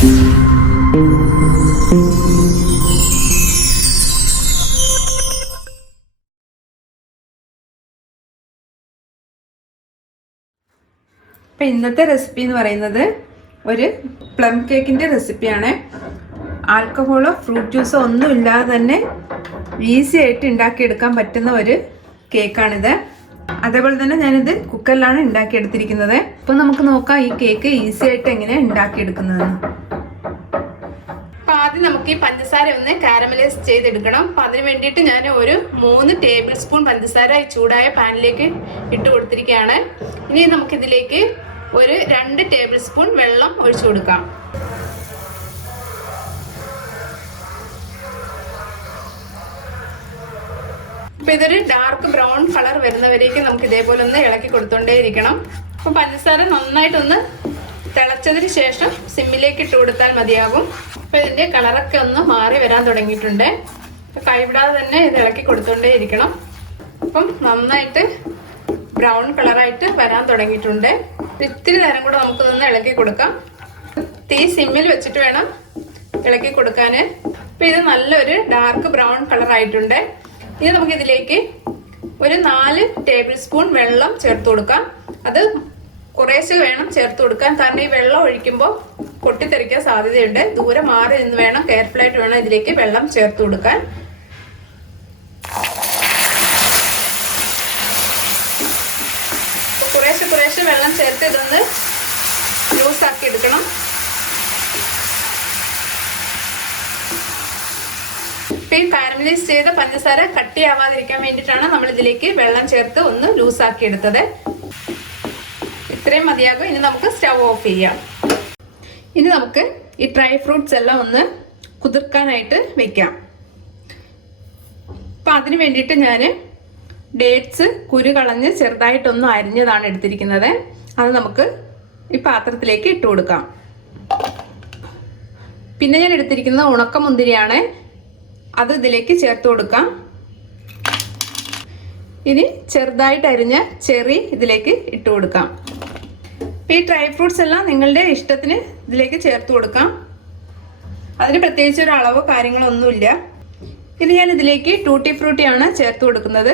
അപ്പം ഇന്നത്തെ റെസിപ്പി എന്ന് പറയുന്നത് ഒരു പ്ലം കേക്കിൻ്റെ റെസിപ്പിയാണ്. ആൽക്കഹോളോ ഫ്രൂട്ട് ജ്യൂസോ ഒന്നും ഇല്ലാതെ തന്നെ ഈസി ആയിട്ട് ഉണ്ടാക്കിയെടുക്കാൻ പറ്റുന്ന ഒരു കേക്കാണിത്. അതേപോലെ തന്നെ ഞാനിത് കുക്കറിലാണ് ഉണ്ടാക്കിയെടുത്തിരിക്കുന്നത്. അപ്പോൾ നമുക്ക് നോക്കാം ഈ കേക്ക് ഈസി ആയിട്ട് എങ്ങനെ ഉണ്ടാക്കിയെടുക്കുന്നതെന്ന്. അപ്പോൾ ആദ്യം നമുക്ക് ഈ പഞ്ചസാര ഒന്ന് കാരമലൈസ് ചെയ്തെടുക്കണം. അപ്പോൾ അതിന് വേണ്ടിയിട്ട് ഞാൻ ഒരു 3 ടേബിൾ സ്പൂൺ പഞ്ചസാര ചൂടായ പാനിലേക്ക് ഇട്ട് കൊടുത്തിരിക്കുകയാണ്. ഇനി നമുക്കിതിലേക്ക് ഒരു 2 ടേബിൾ സ്പൂൺ വെള്ളം ഒഴിച്ചു കൊടുക്കാം. അപ്പോൾ ഇതൊരു ഡാർക്ക് ബ്രൗൺ കളർ വരുന്നവരേക്ക് നമുക്ക് ഇതേപോലെ ഒന്ന് ഇളക്കി കൊടുത്തോണ്ടേയിരിക്കണം. അപ്പോൾ പഞ്ചസാര നന്നായിട്ടൊന്ന് തിളച്ചതിന് ശേഷം സിമ്മിലേക്ക് ഇട്ട് കൊടുത്താൽ മതിയാകും. അപ്പോൾ ഇതിൻ്റെ കളറൊക്കെ ഒന്ന് മാറി വരാൻ തുടങ്ങിയിട്ടുണ്ട്. അപ്പോൾ കൈവിടാതെ തന്നെ ഇത് ഇളക്കി കൊടുത്തോണ്ടേയിരിക്കണം. അപ്പം നന്നായിട്ട് ബ്രൗൺ കളറായിട്ട് വരാൻ തുടങ്ങിയിട്ടുണ്ട്. ഇത്തിരി നേരം കൂടെ നമുക്കിതൊന്ന് ഇളക്കി കൊടുക്കാം. തീ സിമ്മിൽ വെച്ചിട്ട് വേണം ഇളക്കി കൊടുക്കാൻ. അപ്പോൾ ഇത് നല്ലൊരു ഡാർക്ക് ബ്രൗൺ കളറായിട്ടുണ്ട്. ഇനി നമുക്കിതിലേക്ക് ഒരു 4 ടേബിൾ സ്പൂൺ വെള്ളം ചേർത്ത് കൊടുക്കാം. അത് കുറേശ്ശെ വേണം ചേർത്ത് കൊടുക്കാൻ, കാരണം ഈ വെള്ളം ഒഴിക്കുമ്പോൾ പൊട്ടിത്തെറിക്കാൻ സാധ്യതയുണ്ട്. ദൂരെ മാറി നിന്ന് വേണം, കെയർഫുള്ളായിട്ട് വേണം ഇതിലേക്ക് വെള്ളം ചേർത്ത് കൊടുക്കാൻ. കുറേശ്ശെ വെള്ളം ചേർത്ത് ഇതൊന്ന് ലൂസാക്കി എടുക്കണം. ഈ കാരമലൈസ് ചെയ്ത പഞ്ചസാര കട്ടിയാവാതിരിക്കാൻ വേണ്ടിയിട്ടാണ് നമ്മൾ ഇതിലേക്ക് വെള്ളം ചേർത്ത് ഒന്ന് ലൂസാക്കി എടുത്തത്. ഇത്രയും മതിയാകും. ഇനി നമുക്ക് സ്റ്റവ് ഓഫ് ചെയ്യാം. ഇനി നമുക്ക് ഈ ഡ്രൈ ഫ്രൂട്ട്സ് എല്ലാം ഒന്ന് കുതിർക്കാനായിട്ട് വെക്കാം. അപ്പം അതിന് വേണ്ടിയിട്ട് ഞാൻ ഡേറ്റ്സ് കുരു കളഞ്ഞ് ചെറുതായിട്ടൊന്ന് അരിഞ്ഞതാണ് എടുത്തിരിക്കുന്നത്. അത് നമുക്ക് ഈ പാത്രത്തിലേക്ക് ഇട്ട് കൊടുക്കാം. പിന്നെ ഞാൻ എടുത്തിരിക്കുന്നത് ഉണക്കമുന്തിരിയാണ്. അത് ഇതിലേക്ക് ചേർത്ത് കൊടുക്കാം. ഇനി ചെറുതായിട്ട് അരിഞ്ഞ ചെറി ഇതിലേക്ക് ഇട്ട് കൊടുക്കാം. ഈ ഡ്രൈ ഫ്രൂട്ട്സ് എല്ലാം നിങ്ങളുടെ ഇഷ്ടത്തിന് ഇതിലേക്ക് ചേർത്ത് കൊടുക്കാം. അതിന് പ്രത്യേകിച്ച് ഒരു അളവോ കാര്യങ്ങളൊന്നുമില്ല. ഇനി ഞാൻ ഇതിലേക്ക് ടൂട്ടി ഫ്രൂട്ടിയാണ് ചേർത്ത് കൊടുക്കുന്നത്.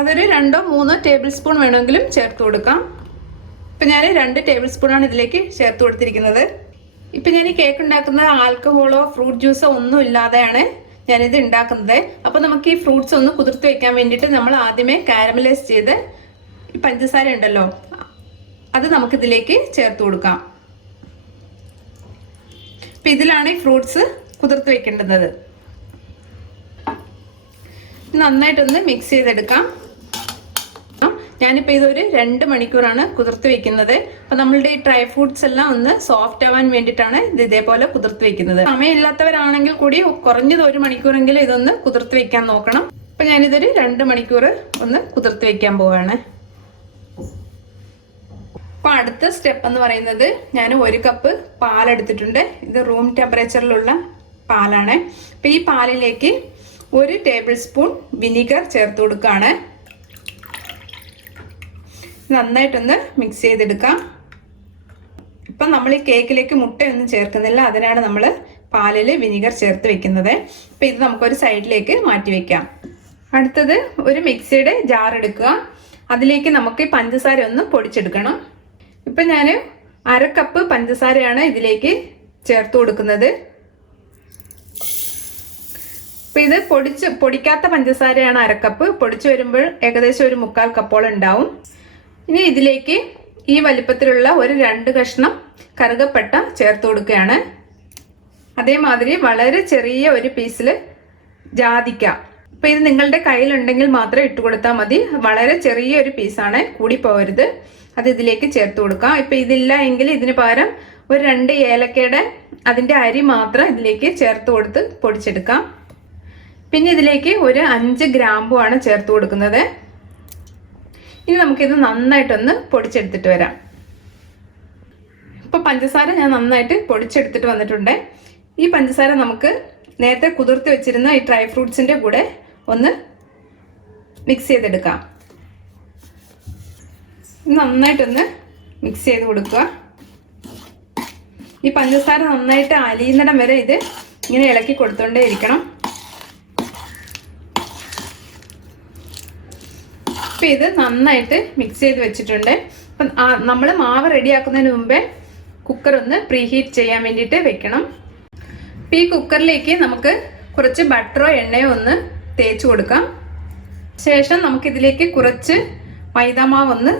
അതൊരു 2-3 ടേബിൾ സ്പൂൺ വേണമെങ്കിലും ചേർത്ത് കൊടുക്കാം. ഇപ്പം ഞാൻ 2 ടേബിൾ സ്പൂണാണ് ഇതിലേക്ക് ചേർത്ത് കൊടുത്തിരിക്കുന്നത്. ഇപ്പം ഞാൻ ഈ കേക്ക് ഉണ്ടാക്കുന്നത് ആൽക്കഹോളോ ഫ്രൂട്ട് ജ്യൂസോ ഒന്നും ഇല്ലാതെയാണ് ഞാനിത് ഉണ്ടാക്കുന്നത്. അപ്പോൾ നമുക്ക് ഈ ഫ്രൂട്ട്സ് ഒന്ന് കുതിർത്ത് വെക്കാൻ വേണ്ടിയിട്ട് നമ്മൾ ആദ്യമേ കാരമലൈസ് ചെയ്ത് ഈ പഞ്ചസാര ഉണ്ടല്ലോ, അത് നമുക്കിതിലേക്ക് ചേർത്ത് കൊടുക്കാം. അപ്പം ഇതിലാണ് ഈ ഫ്രൂട്ട്സ് കുതിർത്ത് വെക്കേണ്ടത്. നന്നായിട്ടൊന്ന് മിക്സ് ചെയ്തെടുക്കാം. ഞാനിപ്പോൾ ഇതൊരു 2 മണിക്കൂറാണ് കുതിർത്ത് വെക്കുന്നത്. അപ്പം നമ്മളുടെ ഈ ഡ്രൈ ഫ്രൂട്ട്സ് എല്ലാം ഒന്ന് സോഫ്റ്റ് ആവാൻ വേണ്ടിയിട്ടാണ് ഇത് ഇതേപോലെ കുതിർത്ത് വെക്കുന്നത്. സമയമില്ലാത്തവരാണെങ്കിൽ കൂടി കുറഞ്ഞത് 1 മണിക്കൂറെങ്കിലും ഇതൊന്ന് കുതിർത്ത് വെക്കാൻ നോക്കണം. അപ്പം ഞാനിതൊരു 2 മണിക്കൂർ ഒന്ന് കുതിർത്ത് വെക്കാൻ പോവുകയാണ്. അപ്പോൾ അടുത്ത സ്റ്റെപ്പ് എന്ന് പറയുന്നത് ഞാൻ 1 കപ്പ് പാലെടുത്തിട്ടുണ്ട്. ഇത് റൂം ടെമ്പറേച്ചറിലുള്ള പാലാണ്. അപ്പോൾ ഈ പാലിലേക്ക് 1 ടേബിൾ സ്പൂൺ വിനീഗർ ചേർത്ത് കൊടുക്കുകയാണ്. നന്നായിട്ടൊന്ന് മിക്സ് ചെയ്തെടുക്കാം. ഇപ്പം നമ്മൾ ഈ കേക്കിലേക്ക് മുട്ടയൊന്നും ചേർക്കുന്നില്ല, അതിനാണ് നമ്മൾ പാലിൽ വിനീഗർ ചേർത്ത് വെക്കുന്നത്. അപ്പം ഇത് നമുക്കൊരു സൈഡിലേക്ക് മാറ്റി വെക്കാം. അടുത്തത് ഒരു മിക്സിയുടെ ജാർ എടുക്കുക. അതിലേക്ക് നമുക്ക് പഞ്ചസാര ഒന്ന് പൊടിച്ചെടുക്കണം. ഇപ്പം ഞാൻ 1/2 കപ്പ് പഞ്ചസാരയാണ് ഇതിലേക്ക് ചേർത്ത് കൊടുക്കുന്നത്. അപ്പം ഇത് പൊടിക്കാത്ത പഞ്ചസാരയാണ് 1/2 കപ്പ്. പൊടിച്ചു വരുമ്പോൾ ഏകദേശം ഒരു 1/4 കപ്പോളം ഉണ്ടാവും. ഇനി ഇതിലേക്ക് ഈ വലിപ്പത്തിലുള്ള ഒരു 2 കഷ്ണം കറുകപ്പട്ട ചേർത്ത് കൊടുക്കുകയാണ്. അതേമാതിരി വളരെ ചെറിയ ഒരു പീസിൽ ജാതിക്ക. അപ്പം ഇത് നിങ്ങളുടെ കയ്യിലുണ്ടെങ്കിൽ മാത്രം ഇട്ട് കൊടുത്താൽ മതി. വളരെ ചെറിയൊരു പീസാണ്, കൂടി പോകരുത്. അത് ഇതിലേക്ക് ചേർത്ത് കൊടുക്കാം. ഇപ്പം ഇതില്ല എങ്കിൽ ഇതിന് പകരം ഒരു 2 ഏലക്കയുടെ അതിൻ്റെ അരി മാത്രം ഇതിലേക്ക് ചേർത്ത് കൊടുത്ത് പൊടിച്ചെടുക്കാം. പിന്നെ ഇതിലേക്ക് ഒരു 5 ഗ്രാമ്പുമാണ് ചേർത്ത് കൊടുക്കുന്നത്. ഇനി നമുക്കിത് നന്നായിട്ടൊന്ന് പൊടിച്ചെടുത്തിട്ട് വരാം. ഇപ്പോൾ പഞ്ചസാര ഞാൻ നന്നായിട്ട് പൊടിച്ചെടുത്തിട്ട് വന്നിട്ടുണ്ട്. ഈ പഞ്ചസാര നമുക്ക് നേരത്തെ കുതിർത്ത് വെച്ചിരുന്ന ഈ ഡ്രൈ ഫ്രൂട്ട്സിൻ്റെ കൂടെ ഒന്ന് മിക്സ് ചെയ്തെടുക്കാം. നന്നായിട്ടൊന്ന് മിക്സ് ചെയ്ത് കൊടുക്കുക. ഈ പഞ്ചസാര നന്നായിട്ട് അലിയുന്നിടം വരെ ഇത് ഇങ്ങനെ ഇളക്കി കൊടുത്തോണ്ടേ ഇരിക്കണം. അപ്പം ഇത് നന്നായിട്ട് മിക്സ് ചെയ്ത് വെച്ചിട്ടുണ്ട്. അപ്പം നമ്മൾ മാവ് റെഡിയാക്കുന്നതിന് മുമ്പേ കുക്കർ ഒന്ന് പ്രീഹീറ്റ് ചെയ്യാൻ വേണ്ടിയിട്ട് വെക്കണം. അപ്പം ഈ കുക്കറിലേക്ക് നമുക്ക് കുറച്ച് ബട്ടറോ എണ്ണയോ ഒന്ന് തേച്ച് കൊടുക്കാം. ശേഷം നമുക്കിതിലേക്ക് കുറച്ച് മൈദാമാവ്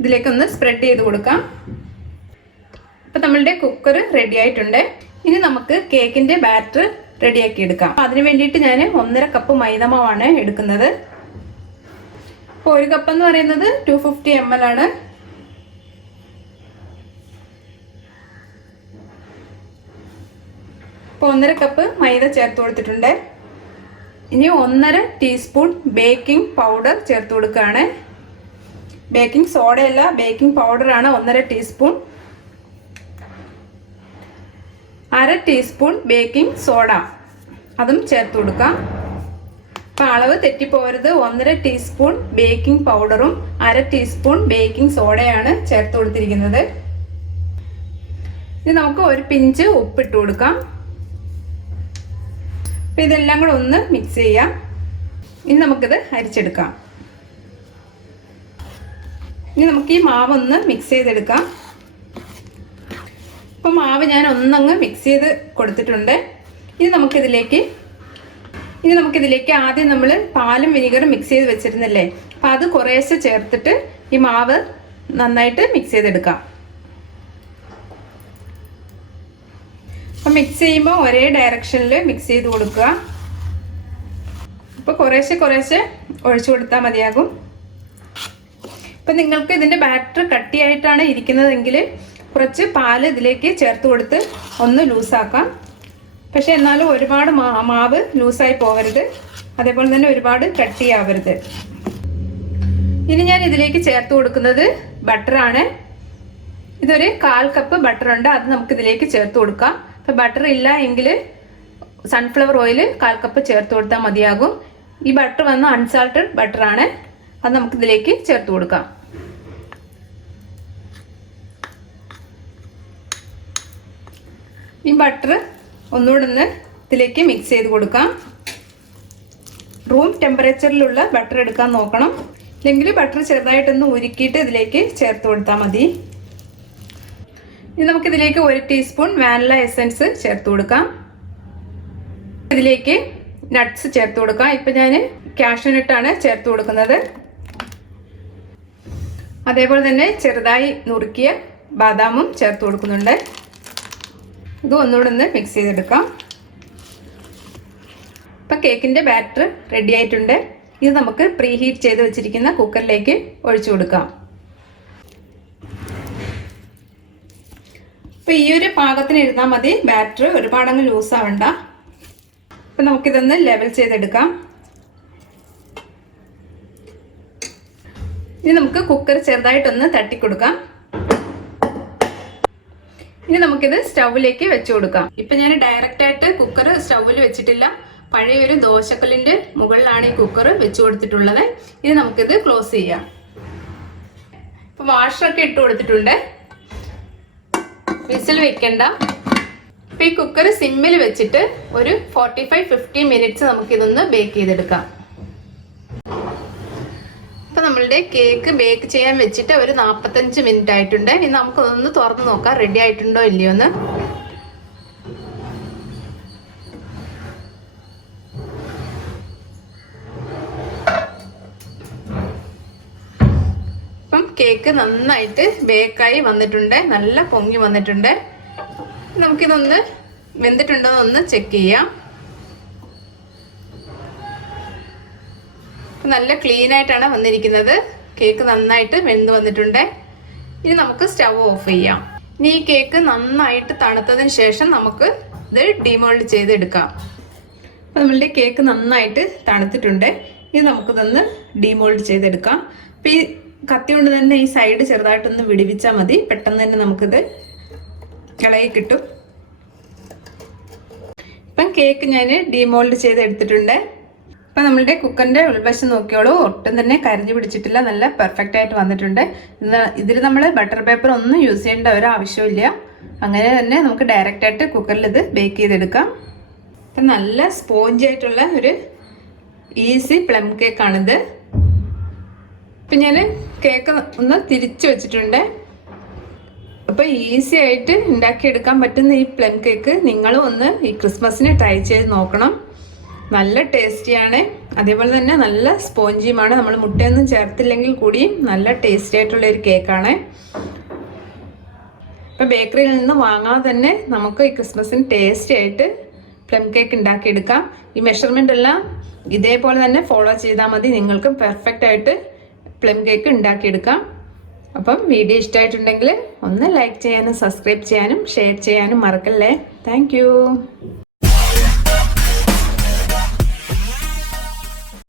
ഇതിലേക്കൊന്ന് സ്പ്രെഡ് ചെയ്ത് കൊടുക്കാം. അപ്പം നമ്മളുടെ കുക്കർ റെഡി ആയിട്ടുണ്ട്. ഇനി നമുക്ക് കേക്കിൻ്റെ ബാറ്റർ റെഡിയാക്കി എടുക്കാം. അതിന് വേണ്ടിയിട്ട് ഞാൻ 1.5 കപ്പ് മൈദാമാവാണ് എടുക്കുന്നത്. അപ്പോൾ 1 കപ്പ് എന്ന് പറയുന്നത് 250 ml ആണ്. അപ്പോൾ 1.5 കപ്പ് മൈദ ചേർത്ത് കൊടുത്തിട്ടുണ്ട്. ഇനി 1.5 ടീസ്പൂൺ ബേക്കിംഗ് പൗഡർ ചേർത്ത് കൊടുക്കുകയാണ്. ബേക്കിംഗ് സോഡയല്ല, ബേക്കിംഗ് പൗഡറാണ് 1.5 ടീസ്പൂൺ. 1/2 ടീസ്പൂൺ ബേക്കിംഗ് സോഡ അതും ചേർത്ത് കൊടുക്കാം. അപ്പോൾ അളവ് തെറ്റിപ്പോകരുത്. 1.5 ടീസ്പൂൺ ബേക്കിംഗ് പൗഡറും 1/2 ടീസ്പൂൺ ബേക്കിംഗ് സോഡയാണ് ചേർത്ത് കൊടുത്തിരിക്കുന്നത്. ഇനി നമുക്ക് ഒരു പിഞ്ച് ഉപ്പിട്ട് കൊടുക്കാം. അപ്പോൾ ഇതെല്ലാം കൂടെ ഒന്ന് മിക്സ് ചെയ്യാം. ഇനി നമുക്കിത് അരിച്ചെടുക്കാം. ഇനി നമുക്ക് ഈ മാവ് ഒന്ന് മിക്സ് ചെയ്തെടുക്കാം. അപ്പോൾ മാവ് ഞാൻ ഒന്നങ്ങ് മിക്സ് ചെയ്ത് കൊടുത്തിട്ടുണ്ട്. ഇനി നമുക്കിതിലേക്ക് ആദ്യം നമ്മൾ പാലും വിനീഗറും മിക്സ് ചെയ്ത് വെച്ചിരുന്നില്ലേ, അപ്പോൾ അത് കുറേശ്ശെ ചേർത്തിട്ട് ഈ മാവ് നന്നായിട്ട് മിക്സ് ചെയ്തെടുക്കാം. അപ്പോൾ മിക്സ് ചെയ്യുമ്പോൾ ഒരേ ഡയറക്ഷനിൽ മിക്സ് ചെയ്ത് കൊടുക്കുക. അപ്പോൾ കുറേശ്ശെ ഒഴിച്ചു കൊടുത്താൽ മതിയാകും. ഇപ്പം നിങ്ങൾക്ക് ഇതിൻ്റെ ബാറ്റർ കട്ടിയായിട്ടാണ് ഇരിക്കുന്നതെങ്കിൽ കുറച്ച് പാല് ഇതിലേക്ക് ചേർത്ത് കൊടുത്ത് ഒന്ന് ലൂസാക്കാം. പക്ഷെ എന്നാലും ഒരുപാട് മാവ് ലൂസായി പോകരുത്, അതേപോലെ തന്നെ ഒരുപാട് കട്ടിയാവരുത്. ഇനി ഞാൻ ഇതിലേക്ക് ചേർത്ത് കൊടുക്കുന്നത് ബട്ടറാണ്. ഇതൊരു 1/4 കപ്പ് ബട്ടറുണ്ട്, അത് നമുക്കിതിലേക്ക് ചേർത്ത് കൊടുക്കാം. അപ്പോൾ ബട്ടർ ഇല്ല എങ്കിൽ സൺഫ്ലവർ ഓയിൽ 1/4 കപ്പ് ചേർത്ത് കൊടുത്താൽ മതിയാകും. ഈ ബട്ടർ വന്ന് അൺസാൾട്ടഡ് ബട്ടറാണ്, അത് നമുക്കിതിലേക്ക് ചേർത്ത് കൊടുക്കാം. ഈ ബട്ടർ ഒന്നുകൂടെ ഇതിലേക്ക് മിക്സ് ചെയ്ത് കൊടുക്കാം. റൂം ടെമ്പറേച്ചറിലുള്ള ബട്ടർ എടുക്കാൻ നോക്കണം, ഇല്ലെങ്കിൽ ബട്ടർ ചെറുതായിട്ടൊന്ന് ഉരുക്കിയിട്ട് ഇതിലേക്ക് ചേർത്ത് കൊടുത്താൽ മതി. ഇനി നമുക്കിതിലേക്ക് 1 ടീസ്പൂൺ വാനില എസൻസ് ചേർത്ത് കൊടുക്കാം. ഇതിലേക്ക് നട്ട്സ് ചേർത്ത് കൊടുക്കാം. ഇപ്പം ഞാൻ കാഷ്യൂ നട്ടാണ് ചേർത്ത് കൊടുക്കുന്നത്. അതേപോലെ തന്നെ ചെറുതായി നുറുക്കിയ ബാദാമും ചേർത്ത് കൊടുക്കുന്നുണ്ട്. ഇത് ഒന്നുകൂടെ മിക്സ് ചെയ്തെടുക്കാം. ഇപ്പം കേക്കിൻ്റെ ബാറ്റർ റെഡി ആയിട്ടുണ്ട്. ഇത് നമുക്ക് പ്രീ ഹീറ്റ് ചെയ്ത് വെച്ചിരിക്കുന്ന കുക്കറിലേക്ക് ഒഴിച്ചു കൊടുക്കാം. അപ്പോൾ ഈ ഒരു പാകത്തിന് ഇരുന്നാൽ മതി, ബാറ്റർ ഒരുപാടങ്ങ് ലൂസാവണ്ട. അപ്പം നമുക്കിതൊന്ന് ലെവൽ ചെയ്തെടുക്കാം. ഇനി നമുക്ക് കുക്കർ ചെറുതായിട്ടൊന്ന് തട്ടിക്കൊടുക്കാം. ഇനി നമുക്കിത് സ്റ്റൗവിലേക്ക് വെച്ച് കൊടുക്കാം. ഇപ്പം ഞാൻ ഡയറക്റ്റായിട്ട് കുക്കർ സ്റ്റൗവിൽ വെച്ചിട്ടില്ല, പഴയൊരു ദോശക്കല്ലിൻ്റെ മുകളിലാണ് ഈ കുക്കർ വെച്ച് കൊടുത്തിട്ടുള്ളത്. ഇനി നമുക്കിത് ക്ലോസ് ചെയ്യാം. ഇപ്പം വാഷറൊക്കെ ഇട്ട് കൊടുത്തിട്ടുണ്ട്, വിസിൽ വെക്കണ്ട. ഇപ്പം ഈ കുക്കർ സിമ്മിൽ വെച്ചിട്ട് ഒരു 45-50 മിനിറ്റ്സ് നമുക്കിതൊന്ന് ബേക്ക് ചെയ്തെടുക്കാം. അപ്പം നമ്മളുടെ കേക്ക് ബേക്ക് ചെയ്യാൻ വെച്ചിട്ട് ഒരു 45 മിനിറ്റ് ആയിട്ടുണ്ട്. ഇനി നമുക്കൊന്ന് തുറന്ന് നോക്കാം റെഡി ആയിട്ടുണ്ടോ ഇല്ലയോ എന്ന്. അപ്പം കേക്ക് നന്നായിട്ട് ബേക്കായി വന്നിട്ടുണ്ട്, നല്ല പൊങ്ങി വന്നിട്ടുണ്ട്. നമുക്കിതൊന്ന് വെന്തിട്ടുണ്ടോ എന്ന് ചെക്ക് ചെയ്യാം. നല്ല ക്ലീൻ ആയിട്ടാണ് വന്നിരിക്കുന്നത്. കേക്ക് നന്നായിട്ട് വെന്ത് വന്നിട്ടുണ്ട്. ഇനി നമുക്ക് സ്റ്റൗ ഓഫ് ചെയ്യാം. ഇനി ഈ കേക്ക് നന്നായിട്ട് തണുത്തതിന് ശേഷം നമുക്ക് ഇത് ഡിമോൾഡ് ചെയ്തെടുക്കാം. അപ്പോൾ നമ്മളുടെ കേക്ക് നന്നായിട്ട് തണുത്തിട്ടുണ്ട്. ഇനി നമുക്കിതൊന്ന് ഡിമോൾഡ് ചെയ്തെടുക്കാം. അപ്പോൾ ഈ കത്തി കൊണ്ട് തന്നെ ഈ സൈഡ് ചെറുതായിട്ടൊന്ന് വിടിവിച്ചാൽ മതി, പെട്ടെന്ന് തന്നെ നമുക്കിത് ഇളകി കിട്ടും. ഇപ്പം കേക്ക് ഞാൻ ഡിമോൾഡ് ചെയ്തെടുത്തിട്ടുണ്ട്. അപ്പം നമ്മളുടെ കുക്കറിൻ്റെ ഉൾവശം നോക്കിയോളൂ, ഒട്ടും തന്നെ കരിഞ്ഞു പിടിച്ചിട്ടില്ല, നല്ല പെർഫെക്റ്റ് ആയിട്ട് വന്നിട്ടുണ്ട്. ഇതിൽ നമ്മൾ ബട്ടർ പേപ്പർ ഒന്നും യൂസ് ചെയ്യേണ്ട ഒരു ആവശ്യമില്ല. അങ്ങനെ തന്നെ നമുക്ക് ഡയറക്റ്റായിട്ട് കുക്കറിൽ ഇത് ബേക്ക് ചെയ്തെടുക്കാം. അപ്പം നല്ല സ്പോഞ്ച് ആയിട്ടുള്ള ഒരു ഈസി പ്ലം കേക്കാണിത്. ഇപ്പം ഞാൻ കേക്ക് ഒന്ന് തിരിച്ച് വെച്ചിട്ടുണ്ട്. അപ്പോൾ ഈസി ആയിട്ട് ഉണ്ടാക്കിയെടുക്കാൻ പറ്റുന്ന ഈ പ്ലം കേക്ക് നിങ്ങളും ഒന്ന് ഈ ക്രിസ്മസിന് ട്രൈ ചെയ്ത് നോക്കണം. നല്ല ടേസ്റ്റിയാണ്, അതേപോലെ തന്നെ നല്ല സ്പോഞ്ചിയുമാണ്. നമ്മൾ മുട്ടയൊന്നും ചേർത്തില്ലെങ്കിൽ കൂടിയും നല്ല ടേസ്റ്റി ആയിട്ടുള്ള ഒരു കേക്കാണ്. ഇപ്പം ബേക്കറിയിൽ നിന്ന് വാങ്ങാതെ തന്നെ നമുക്ക് ഈ ക്രിസ്മസിന് ടേസ്റ്റി ആയിട്ട് പ്ലം കേക്ക് ഉണ്ടാക്കിയെടുക്കാം. ഈ മെഷർമെൻ്റ് എല്ലാം ഇതേപോലെ തന്നെ ഫോളോ ചെയ്താൽ മതി, നിങ്ങൾക്ക് പെർഫെക്റ്റ് ആയിട്ട് പ്ലം കേക്ക് ഉണ്ടാക്കിയെടുക്കാം. അപ്പം വീഡിയോ ഇഷ്ടമായിട്ടുണ്ടെങ്കിൽ ഒന്ന് ലൈക്ക് ചെയ്യാനും സബ്സ്ക്രൈബ് ചെയ്യാനും ഷെയർ ചെയ്യാനും മറക്കല്ലേ. താങ്ക്